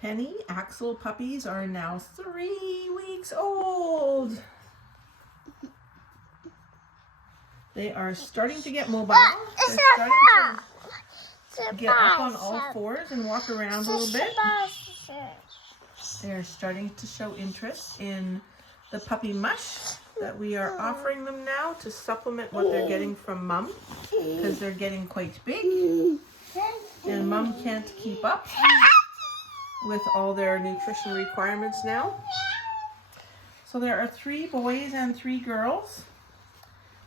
Penny, Axel puppies are now 3 weeks old. They are starting to get mobile. They're starting to get up on all fours and walk around a little bit. They're starting to show interest in the puppy mush that we are offering them now to supplement what they're getting from mom, because they're getting quite big and mom can't keep up with all their nutrition requirements now. So there are 3 boys and 3 girls.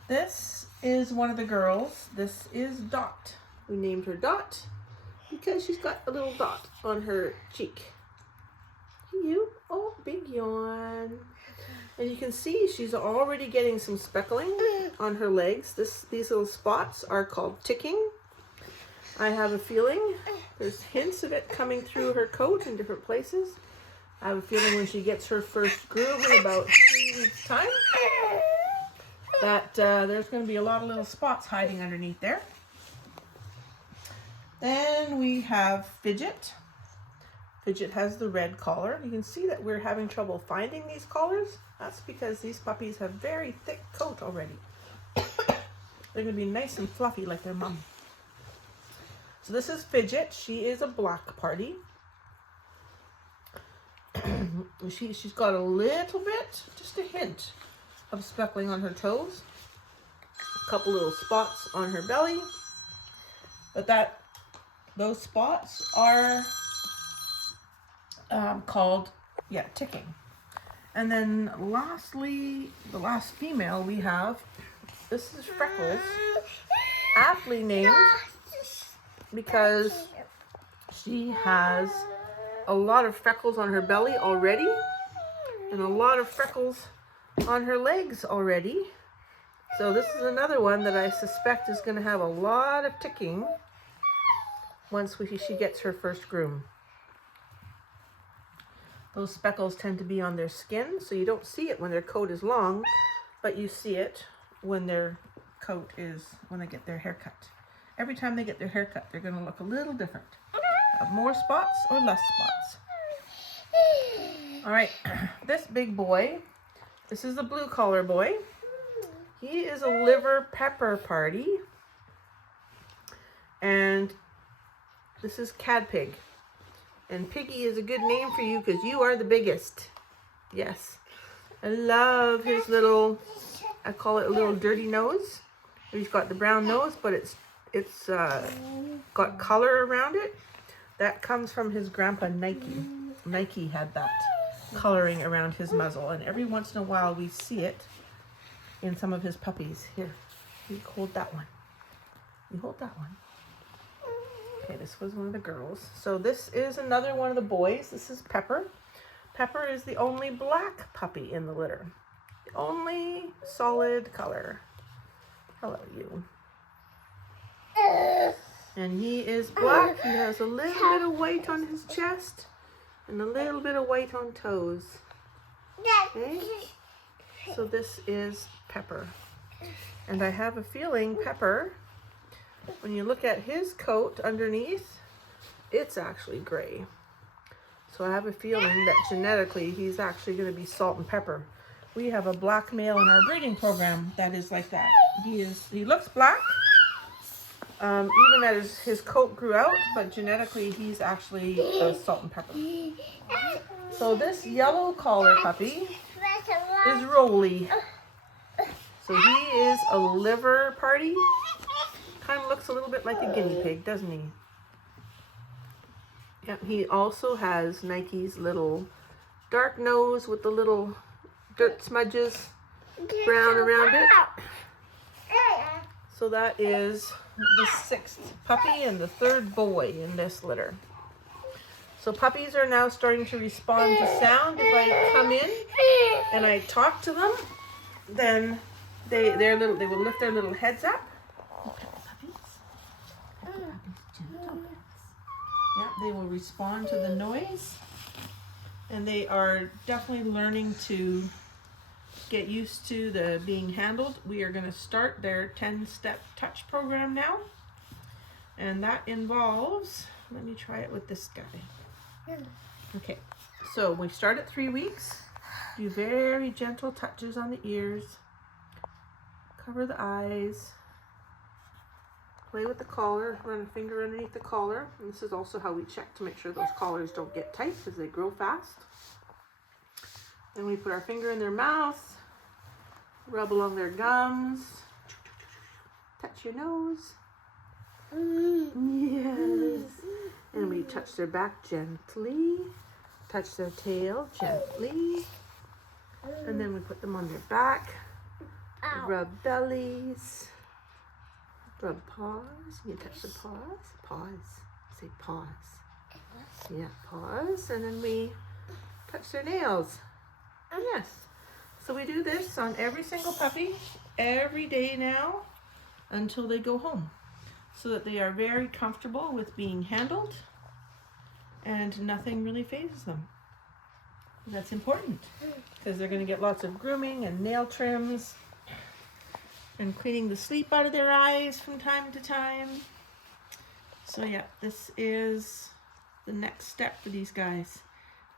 This is one of the girls. This is Dot. We named her Dot because she's got a little dot on her cheek. You, oh, big yawn. And you can see she's already getting some speckling on her legs. These little spots are called ticking. I have a feeling there's hints of it coming through her coat in different places. I have a feeling when she gets her first groom in about 3 weeks' time, that there's going to be a lot of little spots hiding underneath there. Then we have Fidget. Fidget has the red collar. You can see that we're having trouble finding these collars. That's because these puppies have very thick coat already. They're going to be nice and fluffy like their mom. So this is Fidget. She is a black party. She's got a little bit, just a hint of speckling on her toes. A couple little spots on her belly. But those spots are called, ticking. And then lastly, the last female we have, this is Freckles, aptly named because she has a lot of freckles on her belly already and a lot of freckles on her legs already. So this is another one that I suspect is going to have a lot of ticking once she gets her first groom. Those speckles tend to be on their skin, so you don't see it when their coat is long, but you see it when their coat is, when they get their hair cut. Every time they get their hair cut, they're going to look a little different. Have more spots or less spots. All right, this big boy, this is the blue collar boy. He is a liver pepper party. And this is Cad Pig. And Piggy is a good name for you because you are the biggest. Yes. I love his little, I call it a little dirty nose. He's got the brown nose, but it's got color around it. That comes from his grandpa Nike. Nike had that coloring around his muzzle, and every once in a while we see it in some of his puppies. Here, you hold that one. You hold that one. Okay, this was one of the girls. So this is another one of the boys. This is Pepper. Pepper is the only black puppy in the litter. The only solid color. Hello, you. And he is black. He has a little bit of white on his chest and a little bit of white on toes. Okay? So this is Pepper. And I have a feeling Pepper, when you look at his coat underneath, it's actually gray. So I have a feeling that genetically he's actually going to be salt and pepper. We have a black male in our breeding program that is like that. He looks black, even as his coat grew out, but genetically he's actually salt and pepper. So this yellow collar puppy is Rolly. So he is a liver party. Kind of looks a little bit like a guinea pig, doesn't he? Yeah, he also has Nike's little dark nose with the little dirt smudges brown around it. So that is the 6th puppy and the 3rd boy in this litter. So puppies are now starting to respond to sound. If I come in and I talk to them, then they will lift their little heads up. Yeah, they will respond to the noise, and they are definitely learning to get used to the being handled. We are going to start their 10-step touch program now, and that involves, let me try it with this guy. Okay, so we start at 3 weeks. Do very gentle touches on the ears. Cover the eyes. Play with the collar. Run a finger underneath the collar. And this is also how we check to make sure those collars don't get tight because they grow fast. Then we put our finger in their mouth. Rub along their gums. Touch your nose. Yes. And we touch their back gently. Touch their tail gently. And then we put them on their back. Rub bellies. Rub paws. You touch the paws. Paws. Say paws. Yeah, paws. And then we touch their nails. Yes. So we do this on every single puppy every day now until they go home, so that they are very comfortable with being handled and nothing really phases them. And that's important because they're going to get lots of grooming and nail trims and cleaning the sleep out of their eyes from time to time. So yeah, this is the next step for these guys.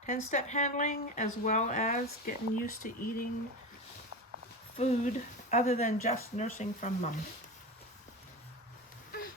10-step handling, as well as getting used to eating food other than just nursing from mom.